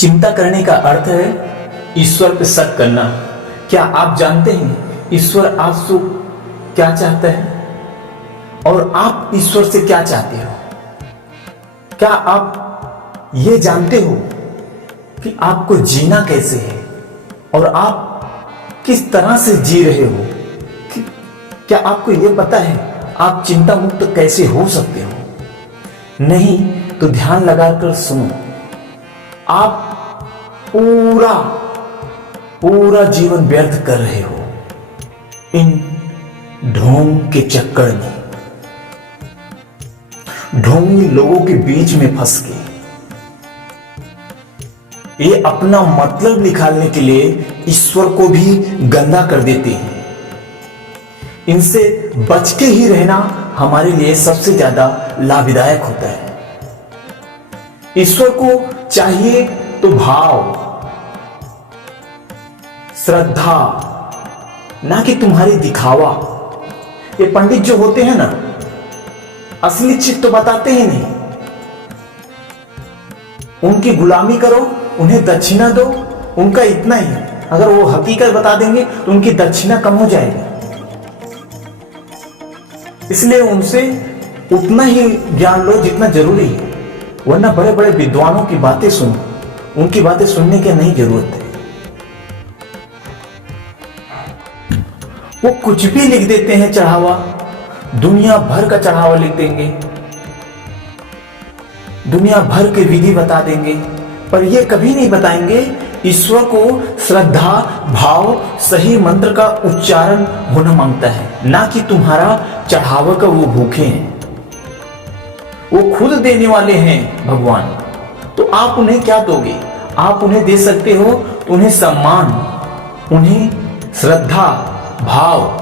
चिंता करने का अर्थ है ईश्वर पे शक करना। क्या आप जानते हैं ईश्वर आपसे क्या चाहता है और आप ईश्वर से क्या चाहते हो? क्या आप ये जानते हो कि आपको जीना कैसे है और आप किस तरह से जी रहे हो? क्या आपको यह पता है आप चिंता मुक्त कैसे हो सकते हो? नहीं तो ध्यान लगाकर सुनो। आप पूरा जीवन व्यर्थ कर रहे हो इन ढोंग के चक्कर में, ढोंगी लोगों के बीच में फंस के। ये अपना मतलब निकालने के लिए ईश्वर को भी गंदा कर देते हैं। इनसे बच के ही रहना हमारे लिए सबसे ज्यादा लाभदायक होता है। ईश्वर को चाहिए तो भाव, श्रद्धा, ना कि तुम्हारी दिखावा। ये पंडित जो होते हैं ना, असली चीज तो बताते ही नहीं। उनकी गुलामी करो, उन्हें दक्षिणा दो, उनका इतना ही। अगर वो हकीकत बता देंगे तो उनकी दक्षिणा कम हो जाएगी। इसलिए उनसे उतना ही ज्ञान लो जितना जरूरी है, वरना बड़े बड़े विद्वानों की बातें सुनो। उनकी बातें सुनने की नहीं जरूरत है। वो कुछ भी लिख देते हैं चढ़ावा, दुनिया भर का चढ़ावा लिख देंगे, दुनिया भर के विधि बता देंगे, पर ये कभी नहीं बताएंगे ईश्वर को श्रद्धा भाव सही मंत्र का उच्चारण होना मांगता है, ना कि तुम्हारा चढ़ावा का वो भूखे हैं। वो खुद देने वाले हैं भगवान, तो आप उन्हें क्या दोगे? आप उन्हें दे सकते हो उन्हें सम्मान, उन्हें श्रद्धा भाव,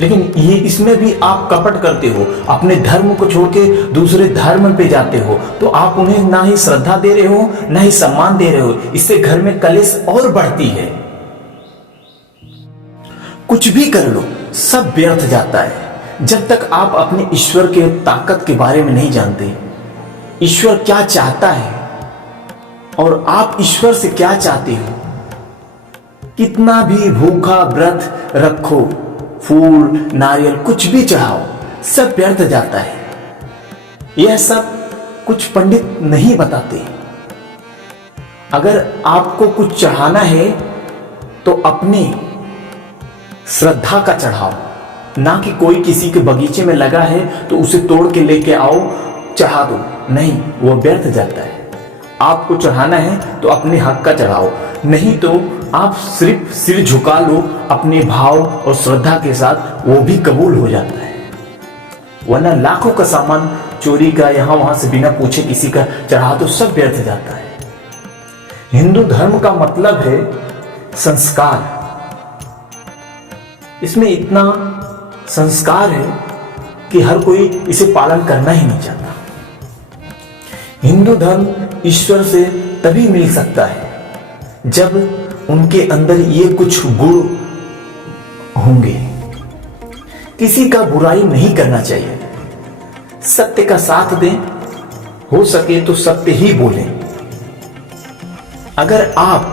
लेकिन ये इसमें भी आप कपट करते हो। अपने धर्म को छोड़ के दूसरे धर्म पे जाते हो, तो आप उन्हें ना ही श्रद्धा दे रहे हो ना ही सम्मान दे रहे हो। इससे घर में कलेश और बढ़ती है। कुछ भी कर लो सब व्यर्थ जाता है जब तक आप अपने ईश्वर के ताकत के बारे में नहीं जानते। ईश्वर क्या चाहता है और आप ईश्वर से क्या चाहते हो। कितना भी भूखा व्रत रखो, फूल नारियल कुछ भी चढ़ाओ, सब व्यर्थ जाता है। यह सब कुछ पंडित नहीं बताते। अगर आपको कुछ चढ़ाना है तो अपने श्रद्धा का चढ़ाओ, ना कि कोई किसी के बगीचे में लगा है तो उसे तोड़ के लेके आओ चढ़ा दो। नहीं, वो व्यर्थ जाता है। आपको चढ़ाना है तो अपने हक का चढ़ाओ, नहीं तो आप सिर्फ सिर झुका लो अपने भाव और श्रद्धा के साथ, वो भी कबूल हो जाता है। वरना लाखों का सामान चोरी का यहां वहां से बिना पूछे किसी का चढ़ा तो सब व्यर्थ जाता है। हिंदू धर्म का मतलब है संस्कार। इसमें इतना संस्कार है कि हर कोई इसे पालन करना ही नहीं चाहता। हिंदू धर्म ईश्वर से तभी मिल सकता है जब उनके अंदर ये कुछ गुण होंगे। किसी का बुराई नहीं करना चाहिए, सत्य का साथ दें, हो सके तो सत्य ही बोलें। अगर आप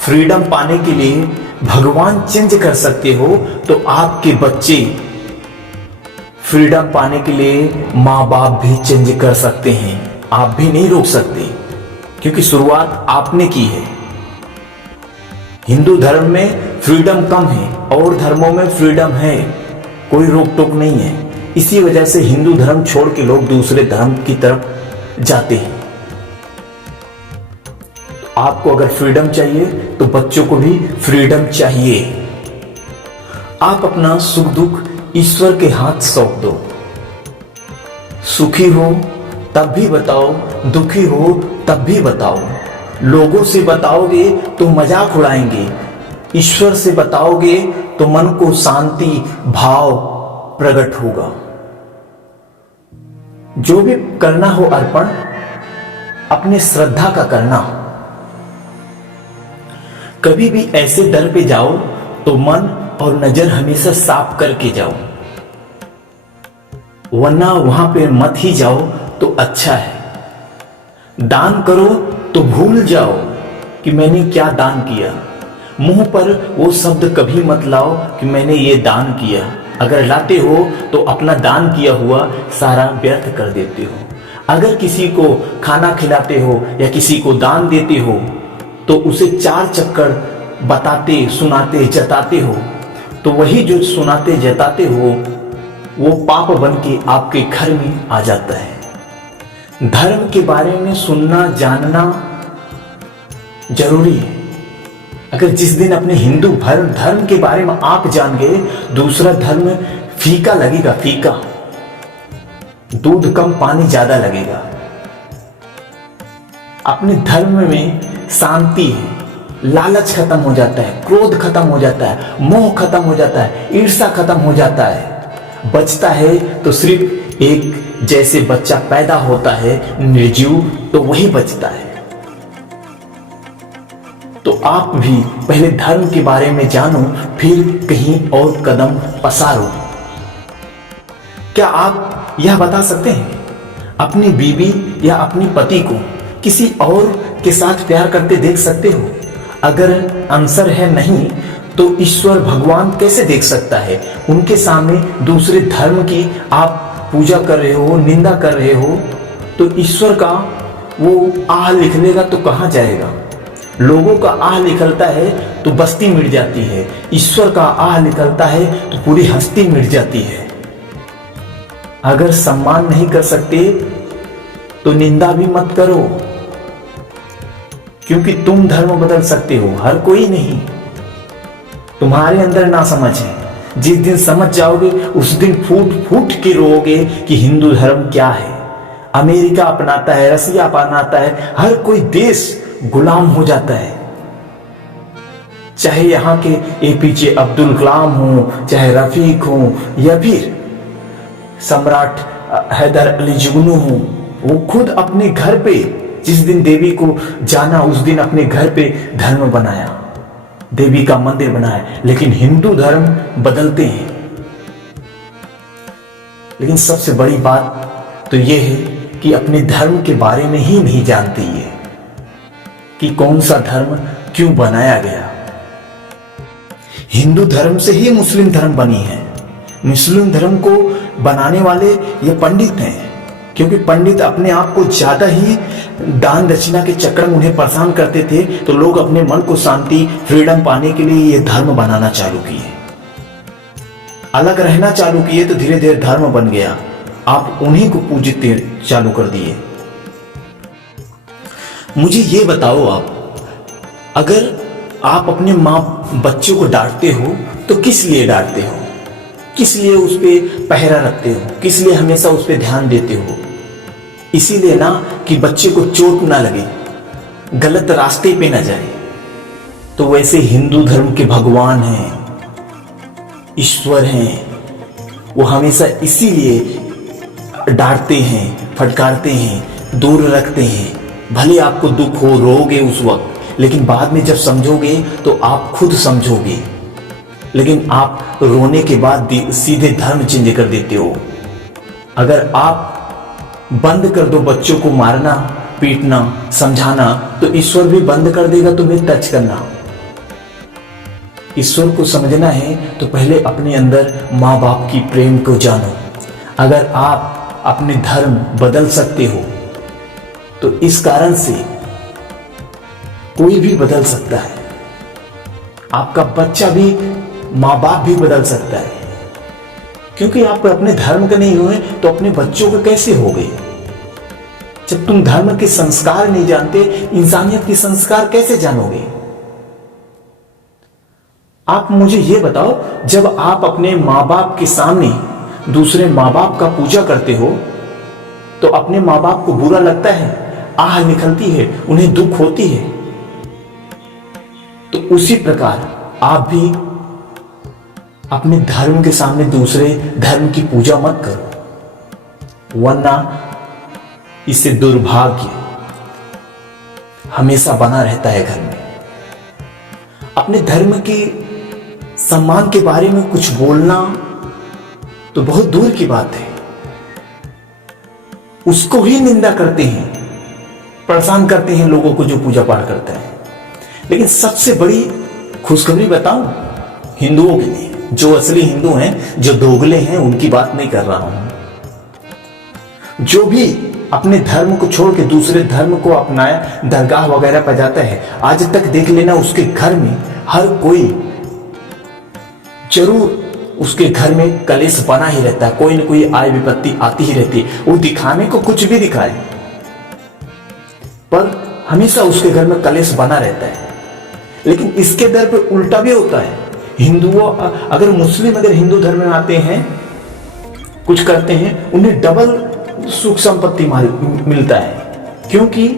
फ्रीडम पाने के लिए भगवान चेंज कर सकते हो तो आपके बच्चे फ्रीडम पाने के लिए मां बाप भी चेंज कर सकते हैं। आप भी नहीं रोक सकते, क्योंकि शुरुआत आपने की है। हिंदू धर्म में फ्रीडम कम है और धर्मों में फ्रीडम है, कोई रोक टोक नहीं है। इसी वजह से हिंदू धर्म छोड़ के लोग दूसरे धर्म की तरफ जाते हैं। तो आपको अगर फ्रीडम चाहिए तो बच्चों को भी फ्रीडम चाहिए। आप अपना सुख दुख ईश्वर के हाथ सौंप दो। सुखी हो तब भी बताओ, दुखी हो तब भी बताओ। लोगों से बताओगे तो मजाक उड़ाएंगे, ईश्वर से बताओगे तो मन को शांति भाव प्रकट होगा। जो भी करना हो अर्पण अपने श्रद्धा का करना। कभी भी ऐसे दर पे जाओ तो मन और नजर हमेशा साफ करके जाओ, वरना वहां पे मत ही जाओ तो अच्छा है। दान करो तो भूल जाओ कि मैंने क्या दान किया। मुंह पर वो शब्द कभी मत लाओ कि मैंने ये दान किया। अगर लाते हो तो अपना दान किया हुआ सारा व्यर्थ कर देते हो। अगर किसी को खाना खिलाते हो या किसी को दान देते हो तो उसे 4 चक्कर बताते, सुनाते, जताते हो, तो वही जो सुनाते जताते हो वो पाप बन के आपके घर में आ जाता है। धर्म के बारे में सुनना जानना जरूरी है। अगर जिस दिन अपने हिंदू धर्म के बारे में आप जान गए, दूसरा धर्म फीका लगेगा, फीका। दूध कम पानी ज्यादा लगेगा। अपने धर्म में शांति है, लालच खत्म हो जाता है, क्रोध खत्म हो जाता है, मोह खत्म हो जाता है, ईर्ष्या खत्म हो जाता है। बचता है तो सिर्फ एक जैसे बच्चा पैदा होता है निर्जीव, तो वही बचता है। तो आप भी पहले धर्म के बारे में जानो, फिर कहीं और कदम पसारो। क्या आप यह बता सकते हैं अपनी बीवी या अपनी पति को किसी और के साथ प्यार करते देख सकते हो? अगर आंसर है नहीं तो ईश्वर भगवान कैसे देख सकता है? उनके सामने दूसरे धर्म की आप पूजा कर रहे हो, निंदा कर रहे हो, तो ईश्वर का वो आह निकलेगा तो कहां जाएगा? लोगों का आह निकलता है तो बस्ती मिट जाती है, ईश्वर का आह निकलता है तो पूरी हस्ती मिट जाती है। अगर सम्मान नहीं कर सकते तो निंदा भी मत करो, क्योंकि तुम धर्म बदल सकते हो, हर कोई नहीं। तुम्हारे अंदर ना समझ है। जिस दिन समझ जाओगे उस दिन फूट फूट के रोओगे कि हिंदू धर्म क्या है। अमेरिका अपनाता है, रसिया अपनाता है, हर कोई देश गुलाम हो जाता है। चाहे यहां के एपीजे अब्दुल कलाम हो, चाहे रफीक हो, या फिर सम्राट हैदर अली जुगनू हो, वो खुद अपने घर पे जिस दिन देवी को जाना उस दिन अपने घर पे धर्म बनाया, देवी का मंदिर बनाया। लेकिन हिंदू धर्म बदलते हैं। लेकिन सबसे बड़ी बात तो यह है कि अपने धर्म के बारे में ही नहीं जानते ये कि कौन सा धर्म क्यों बनाया गया। हिंदू धर्म से ही मुस्लिम धर्म बनी है। मुस्लिम धर्म को बनाने वाले ये पंडित हैं, क्योंकि पंडित अपने आप को ज्यादा ही दान दक्षिणा के चक्कर में उन्हें परेशान करते थे, तो लोग अपने मन को शांति, फ्रीडम पाने के लिए ये धर्म बनाना चालू किए, अलग रहना चालू किए, तो धीरे धीरे धर्म बन गया। आप उन्हीं को पूजते चालू कर दिए। मुझे ये बताओ, आप अगर आप अपने बच्चों को डांटते हो तो किस लिए डांटते हो? किस लिए उस पर पहरा रखते हो? किस लिए हमेशा उस पर ध्यान देते हो? इसीलिए ना कि बच्चे को चोट ना लगे, गलत रास्ते पे ना जाए। तो वैसे हिंदू धर्म के भगवान हैं, ईश्वर हैं, वो हमेशा इसीलिए डांटते हैं, फटकारते हैं, दूर रखते हैं। भले आपको दुख हो, रोगे उस वक्त, लेकिन बाद में जब समझोगे तो आप खुद समझोगे। लेकिन आप रोने के बाद सीधे धर्म चेंज कर देते हो। अगर आप बंद कर दो बच्चों को मारना, पीटना, समझाना, तो ईश्वर भी बंद कर देगा तुम्हें टच करना। ईश्वर को समझना है तो पहले अपने अंदर माँ बाप की प्रेम को जानो। अगर आप अपने धर्म बदल सकते हो तो इस कारण से कोई भी बदल सकता है। आपका बच्चा भी, माँ बाप भी बदल सकता है। क्योंकि आप अपने धर्म के नहीं हुए तो अपने बच्चों के कैसे हो गए? जब तुम धर्म के संस्कार नहीं जानते, इंसानियत के संस्कार कैसे जानोगे? आप मुझे यह बताओ, जब आप अपने माँ बाप के सामने दूसरे माँ बाप का पूजा करते हो तो अपने माँ बाप को बुरा लगता है, आह निकलती है, उन्हें दुख होती है। तो उसी प्रकार आप भी अपने धर्म के सामने दूसरे धर्म की पूजा मत करो, वरना इससे दुर्भाग्य हमेशा बना रहता है घर में। अपने धर्म के सम्मान के बारे में कुछ बोलना तो बहुत दूर की बात है, उसको ही निंदा करते हैं। परेशान करते हैं लोगों को जो पूजा पाठ करते हैं। लेकिन सबसे बड़ी खुशखबरी बताऊं हिंदुओं के लिए, जो असली हिंदू हैं, जो दोगले हैं, उनकी बात नहीं कर रहा हूं। जो भी अपने धर्म को छोड़ के दूसरे धर्म को अपनाया, दरगाह वगैरह पर जाता है, आज तक देख लेना उसके घर में हर कोई जरूर उसके घर में कलेश बना ही रहता है, कोई न कोई आय विपत्ति आती ही रहती है। वो दिखाने को कुछ भी दिखाए, पर हमेशा उसके घर में कलेश बना रहता है। लेकिन इसके दर पे उल्टा भी होता है। हिंदुओं अगर मुस्लिम अगर हिंदू धर्म में आते हैं, कुछ करते हैं, उन्हें डबल सुख संपत्ति मिलता है, क्योंकि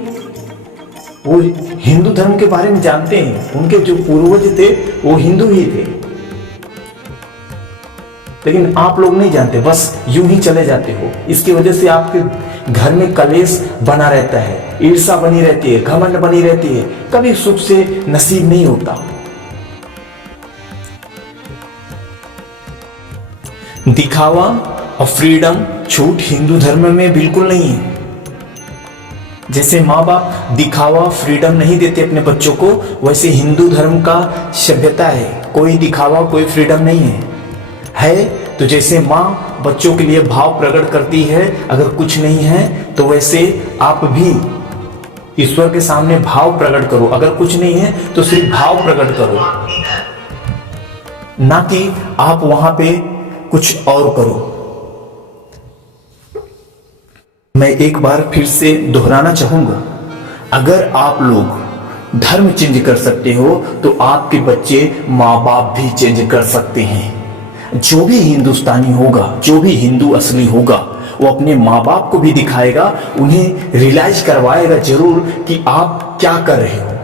वो हिंदू धर्म के बारे में जानते हैं। उनके जो पूर्वज थे वो हिंदू ही थे। लेकिन आप लोग नहीं जानते, बस यूं ही चले जाते हो। इसकी वजह से आपके घर में कलेश बना रहता है, ईर्ष्या बनी रहती है, घमंड बनी रहती है, कभी सुख से नसीब नहीं होता। दिखावा और फ्रीडम, छूट हिंदू धर्म में बिल्कुल नहीं है। जैसे माँ बाप दिखावा फ्रीडम नहीं देते अपने बच्चों को, वैसे हिंदू धर्म का सभ्यता है, कोई दिखावा कोई फ्रीडम नहीं है। तो जैसे माँ बच्चों के लिए भाव प्रकट करती है, अगर कुछ नहीं है तो वैसे आप भी ईश्वर के सामने भाव प्रकट करो। अगर कुछ नहीं है तो सिर्फ भाव प्रकट करो, ना कि आप वहां पे कुछ और करो। मैं एक बार फिर से दोहराना चाहूंगा, अगर आप लोग धर्म चेंज कर सकते हो तो आपके बच्चे माँ बाप भी चेंज कर सकते हैं। जो भी हिंदुस्तानी होगा, जो भी हिंदू असली होगा, वो अपने माँ बाप को भी दिखाएगा, उन्हें रियलाइज करवाएगा जरूर कि आप क्या कर रहे हो,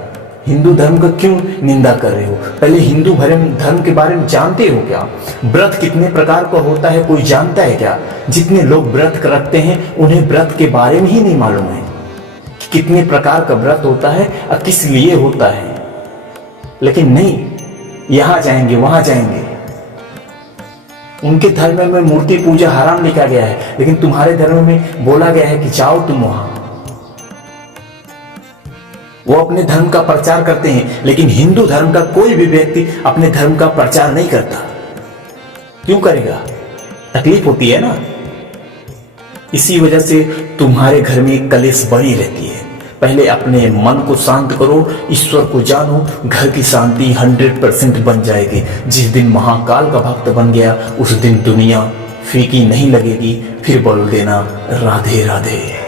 हिंदू धर्म का क्यों निंदा कर रहे हो। पहले हिंदू धर्म के बारे में जानते हो क्या? व्रत कितने प्रकार का होता है कोई जानता है क्या? जितने लोग व्रत रखते हैं उन्हें व्रत के बारे में ही नहीं मालूम है कि कितने प्रकार का व्रत होता है और किस लिए होता है। लेकिन नहीं, यहां जाएंगे वहां जाएंगे, उनके धर्म में मूर्ति पूजा हराम लिखा गया है, लेकिन तुम्हारे धर्म में बोला गया है कि जाओ तुम वहां। वो अपने धर्म का प्रचार करते हैं, लेकिन हिंदू धर्म का कोई भी व्यक्ति अपने धर्म का प्रचार नहीं करता। क्यों करेगा? तकलीफ होती है ना। इसी वजह से तुम्हारे घर में कलेश बनी रहती है। पहले अपने मन को शांत करो, ईश्वर को जानो, घर की शांति 100% बन जाएगी। जिस दिन महाकाल का भक्त बन गया उस दिन दुनिया फीकी नहीं लगेगी। फिर बोल देना राधे राधे।